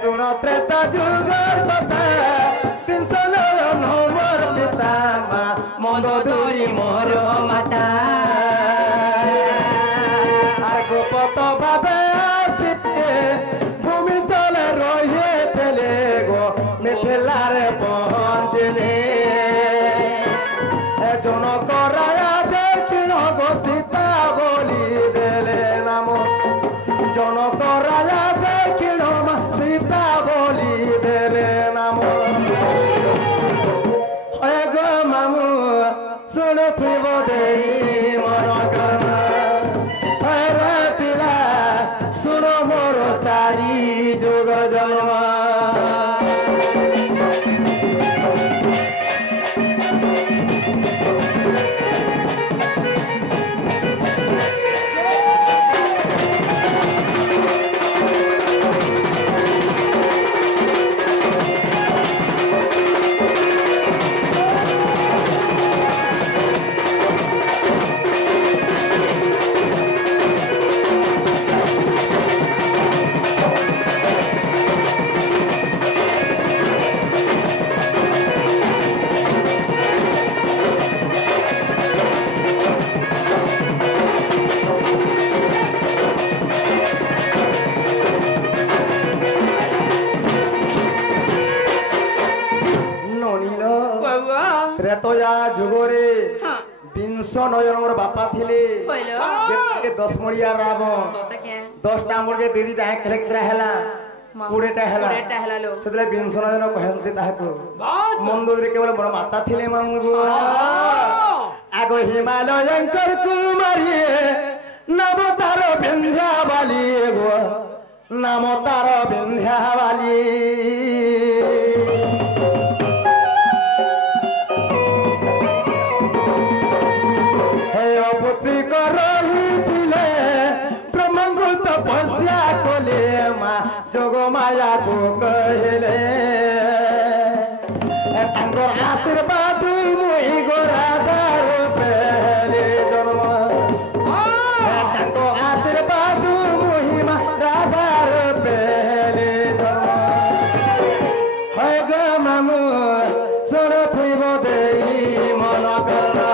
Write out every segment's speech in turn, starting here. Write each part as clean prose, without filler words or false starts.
सुनो त्रेता जुगर कथा पिंसल नमर पिता मा मंदोदरी मोर माता আর গোপত ভাবে আসিতে ভূমি তলে রয়ে তেলে গো মিথিলারে পৌঁছলে জনক রায়া দক্ষিণ গো সীতা বলি দেলে নাম জনক রায়া দক্ষিণ সীতা বলি দেলে নাম হয় গো মামু শুনুথিব দেই মন কর্ম तारी जोग जन्मा त्रेतया जुगरे बिंश नयनर बापा थिले जे 10 मरिया रावण 10 टांगड़ के दीदी टाहे खेले कितरा हैला 20 टा हैला सेतले बिंश नयन कहंते ताहाको मंदोरे केवल मोर माता थिले मामु गो आगो हिमालयंकर कुमारी नव तार बिंध्या वाली गो नाम तार बिंध्या वाली जोगमाया को कहले तांगर आशीर्वाद मुई गोरादार पहले जन्म तांगर आशीर्वाद मुई राधार पहले जन्म है ग मामू सुन थइब देई मन करना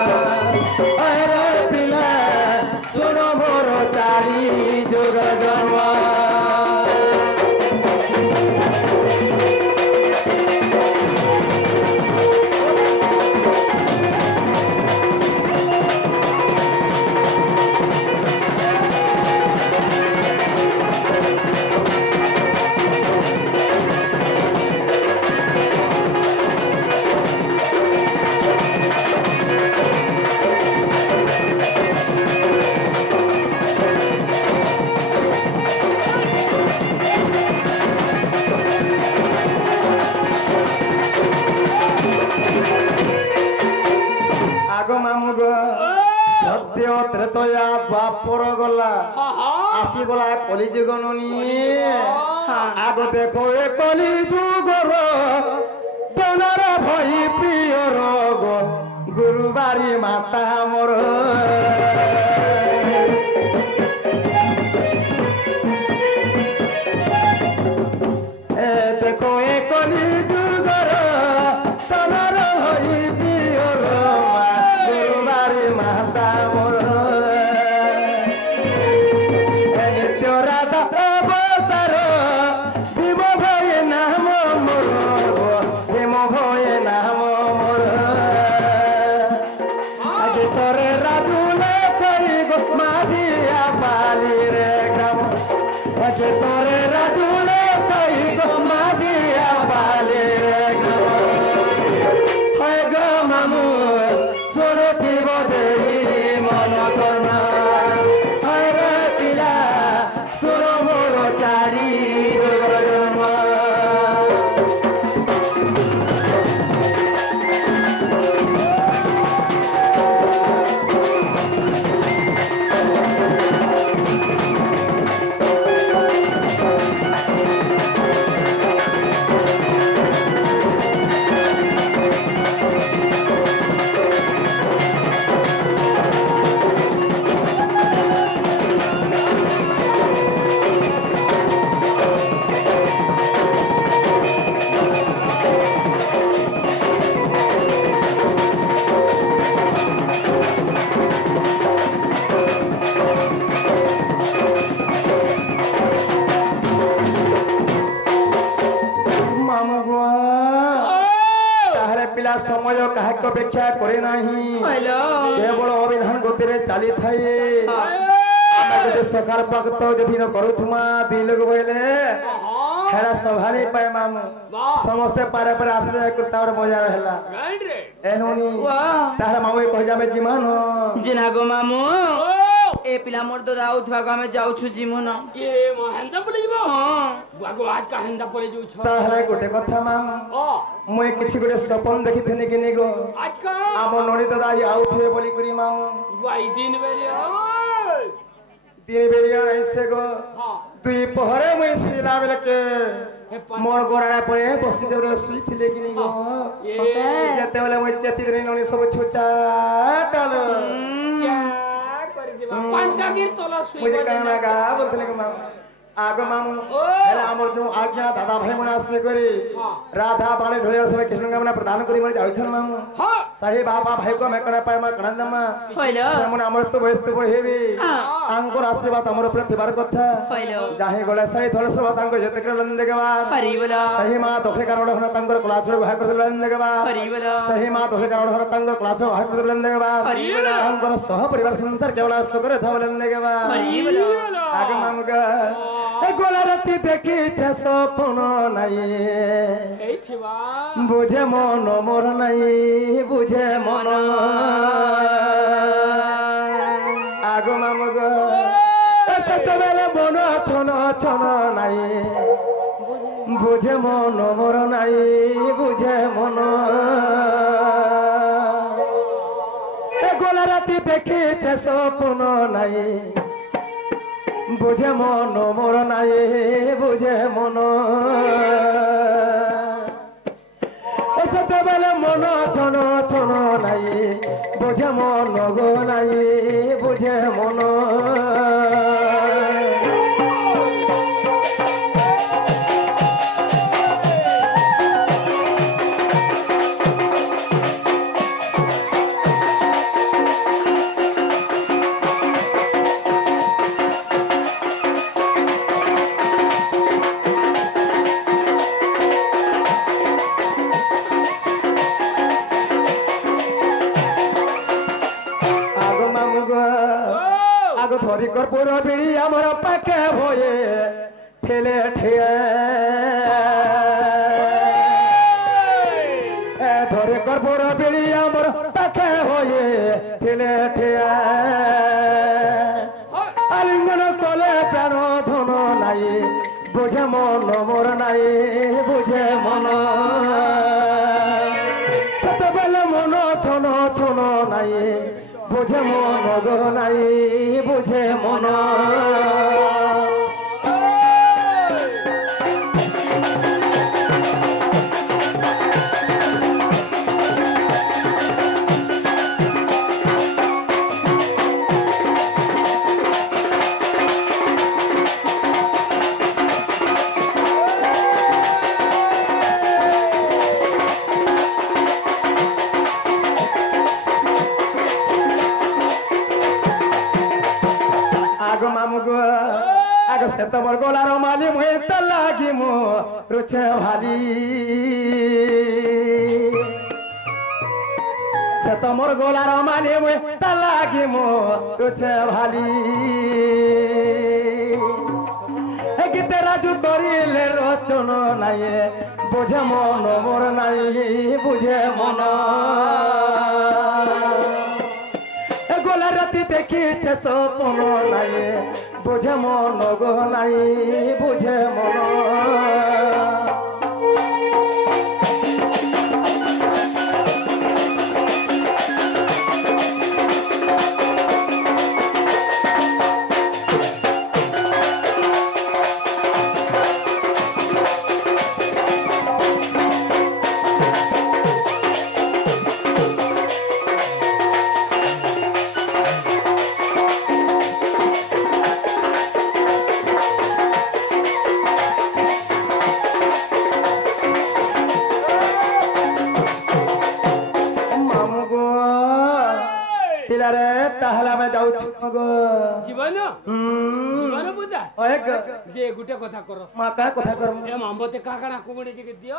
अरे पिला सुन मोर तारी जोग जन्म सत्य त्रेतया द्वापर गला आसी गला कलिजुग ननी आगो देखो ए कलिजुगर तनार भई प्रिय रोग गुरुबारी माता मोर देखो ए कलिजुगर तनार भई प्रिय रोग गुरुबारी माता मोर नित्य राधा अवतार भीम भय नाम मोर भीम भय नाम मोर आगे तोरे राधा समय काहक अपेक्षा करे नाही केवल अभिधान गति चली थाए आमे सकाल वक्त जदि न करूथुमा दी लोग बोले हेड़ा सभा नहीं पाए मामू समस्ते पारे पर आश्रय करता और मजा रहला एनोनी तारा मामू कह जामे जिमान जिनागो मामू ए पिला मोर दो दाउ थवा गामे जाउ छु जिमन ये महेंद्र पलिबो बागो आज का हेंदा पले जाउ छ ताहले गोटे कथा मामू मुई किछि गोटे सपन देखिथिनि कि नै गो आज का आम नोनी दादा आउ थे बोली करी मामू वाई दिन बेरिया ऐसे गो तुई पहरे मुई सुइला बेले के मोर गोराडा परे बसी देरे सुई थिले कि नै गो जते बेले मुई चेती दिन नोनी सब छुचा टाल पांडा गिर तोला सुई मुझे कहना गा बोलथले के मामू आगो मामू हेला हमर जो आज्ञा दादा भाई मन आसे करी राधा बाणे ढोले सब कृष्ण गमना प्रदान करी मन जाउ छन मामू हां साहे बाबा भाई को मैं कणा पाए मा कणा दमा होइलो मन हमर तो बयस तो हेबी आंकर आशीर्वाद हमर ऊपर थिबार कथा होइलो जाहे गले सही थोड़े सब तांको जते कर लन देगवा परिबला सही मा दोखे कारण हन तांकर क्लास रो बाहर कर लन देगवा परिबला सही मा दोखे कारण हन तांकर क्लास रो बाहर कर लन देगवा परिबला तांकर सह परिवार संसार केवल सुकर थावलन देगवा परिबला आगे मामुगा ए गोला राती देखि छ सपन नाई এই থিবা बुझे मन मोर नाई बुझे मन आगो मामुगा सत बेले मन छन छन नाई बुझे मन मोर नाई बुझे मन ए गोला राती देखि छ सपन नाई बुझे मन मोर नाई बुझे मन सते बेले मन छन छन नाई बुझे मन गो नाई बुझे मन धरी कर्पूर बिड़ी आमर पाके होए ठेले ठिया धरे कर्पूर बिड़ी आमर पाके होए ठेले ठिया आलिंगन कले प्राण धन नाई बुझे मन मोर नाई बुझे मन सतबेले मन छन छन नाई बुझे मन गो नाई बुझे मन तमर गोलार माली मुई तलागी मो रुचे भाली से तमर गोलार माली मुई तलागी मो रुचे भाली गीते राजू करिले रचन नाई बुझे मन मोर नाई बुझे मन गोला राती देखी छे सपन नाई बुझे मन गो नाई बुझे मन জীবন জীবন বুঝা एक जे गुटे कथा करो मा का कथा कर ए मामबते का काना कुबड़ी टिके दियो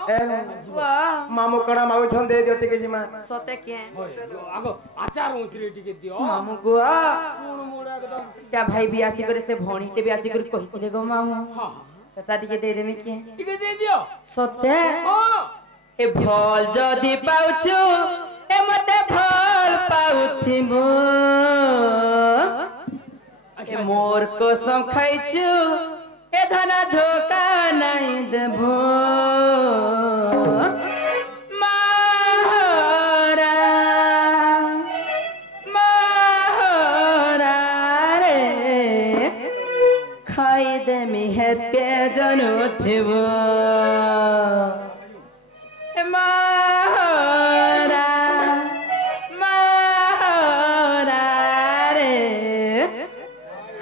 वाह मामू कड़ा माऊ छन दे दियो टिके जिमा सते के आगो आचार उतरे टिके दियो मामू गुआ मुड़ मुड़ एकदम क्या भाई भी आसी करे से भणी ते भी आसी करे कहितले गो मामू हां सेटा टिके दे देमे के टिके दे दियो सते हां ए भल जदी पाउछु ए मते फल पाउथिमो ए मोर कसम खाइछु ए धना धोका नाइ देबो माहरा माहरा रे खाइ देमी हेते जनु थिबो माहरा माहरा रे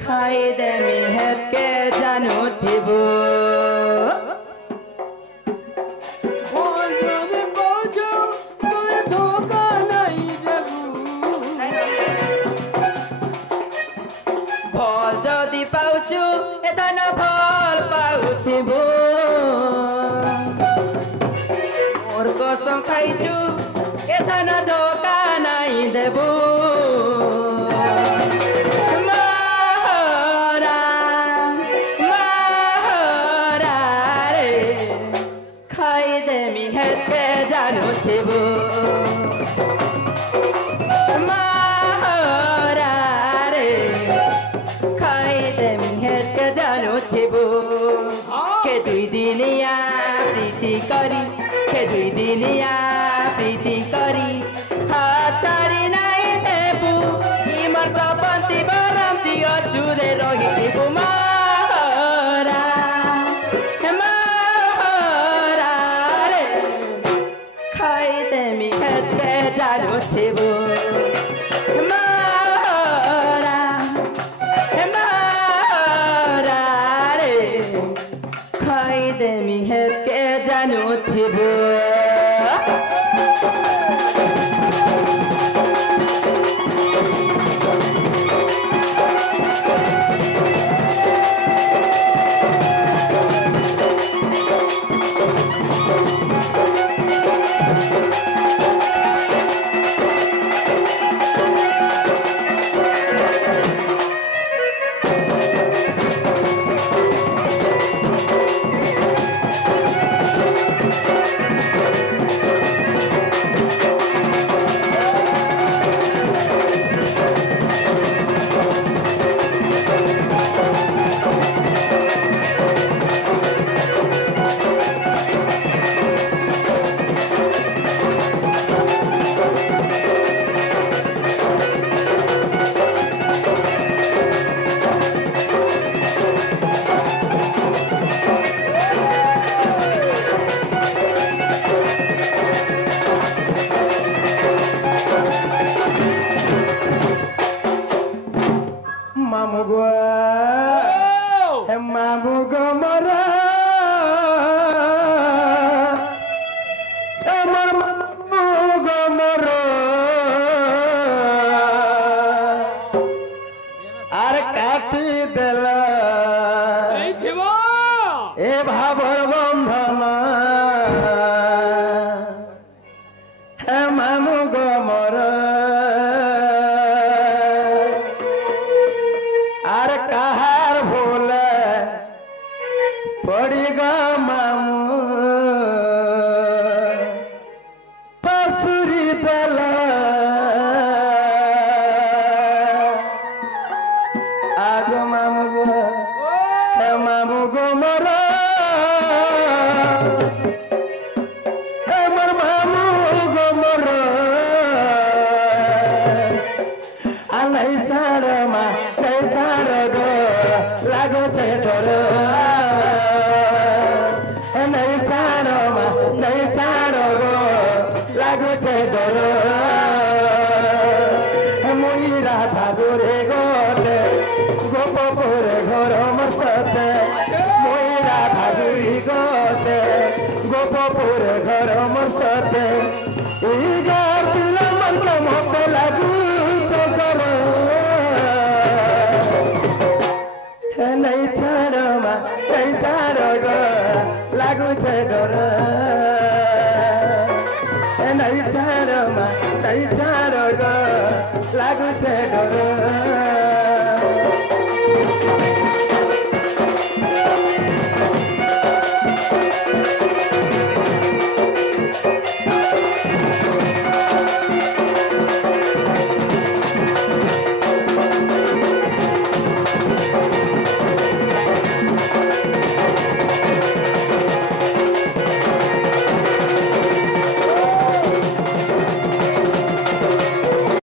खाइ देमी हेते जनु थिबो बोल जदे पहुंचो तोए धोखा नहीं देबू फल जदि पाउछु ए धन फल पाउथिबो मोर कसम खाइछु ए धन धोका नाइ देबो माहरा माहरा रे खाइ देमी हेते जानु थिबो माहरा रे खाइ देमी हेते जानु थिबो के दुई दिनिया प्रीति करी के दुई दिनिया प्रीति करी हाचारी नाइ देबु इमर तपन्ती बरम्ती अचुरे रहिथिबु माहरा माहरा रे खाइ देमी हेते जानु थिबु माहरा माहरा रे खाइ देमी हेते जानु थिबु मामू गुआ हे मामू गो मरा हे मामू गो मरा आरे काटी देला এই थिबो ए भावर बंधन हे मामू गो मरा आर कहार भोले पड़ी गा मामू पसुरी दला आग मामू गो हे मामू गो मरा हे मर मामू गो मरा आ नहीं छाड़ मा नहीं छाड़ गो लागो चेटोर नहीं छाड़ मा नहीं छाड़ गो लागो चेटोर मुई राधा गोरे गोटे गोपपुरे घर मसते मुई राधा गोरी गोटे गोपपुरे घर मसते ई गार पिला मन को मोते लागू चकर नहीं छाड़ रे